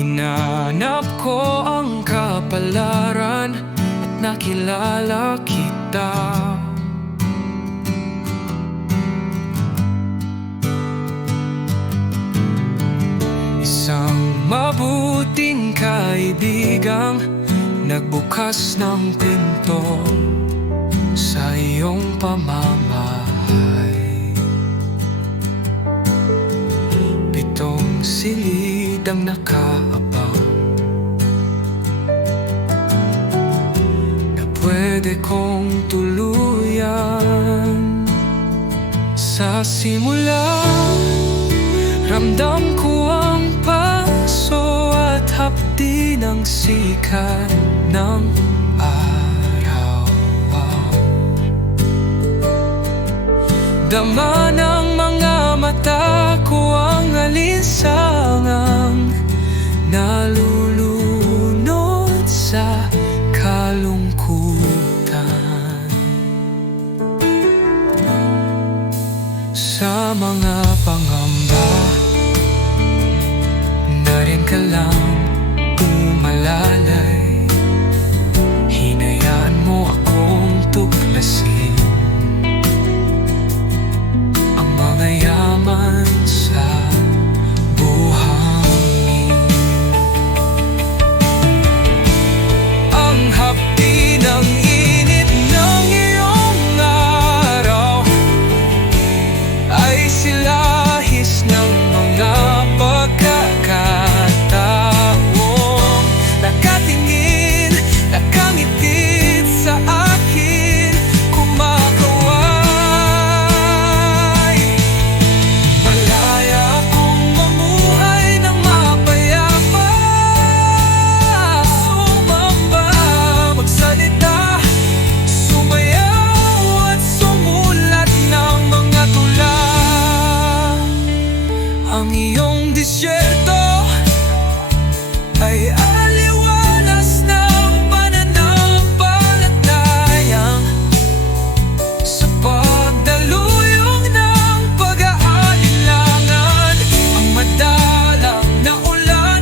Hinanap ko ang kapalaran at nakilala kita. Isang mabuting kaibigang nagbukas ng pinto sa iyong pamamahay. Pitong silid ang nakaabang na pwede kong tuluyan. Sa simula, ramdam ko ang paso at hapdi ng sikat ng araw. Dama ng mga mata ko ang alinsangang nalulunod sa kalungkutan. Sa mga pangamba, narin ka lang umalalay. Hinayaan mo akong tuklasin ang mga yaman sa buhangin. Ang hapdi ng init ng iyong araw ay silahis ng mga pagkakataong nakatingin, nakangiti sa akin, kumakaway. Malaya akong mamuhay ng mapayapa, sumamba, magsalita, sumayaw at sumulat ng mga tula. Ang iyong disyerto ay aliwalas ng pananampalatayang sa pagdaluyong ng pag-aalinlangan. Ang madalang na ulan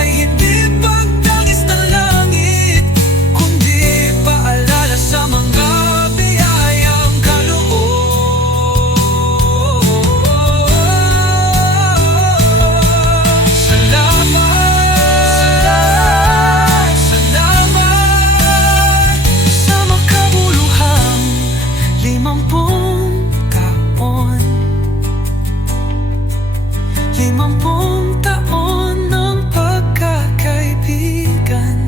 ay hindi pagtangis ng langit, kundi paalala sa mga biyayang kaloob. Salamat sa makabuluhang 50 taon. 50 taon ng pagkakaibigan,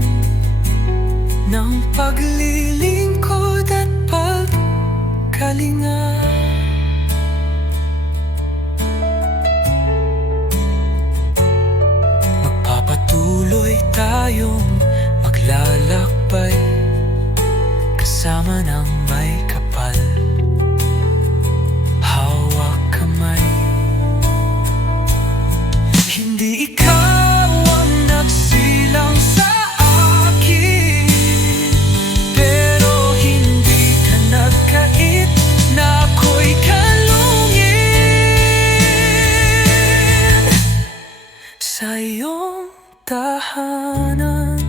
ng paglilingkod at pagkalinga. Magpapatuloy tayong maglalakbay kasama ng may kapal, hawak kamay. Hindi ikaw ang nagsilang sa akin, pero hindi ka nagkait na ako'y kalungin sa iyong tahanan.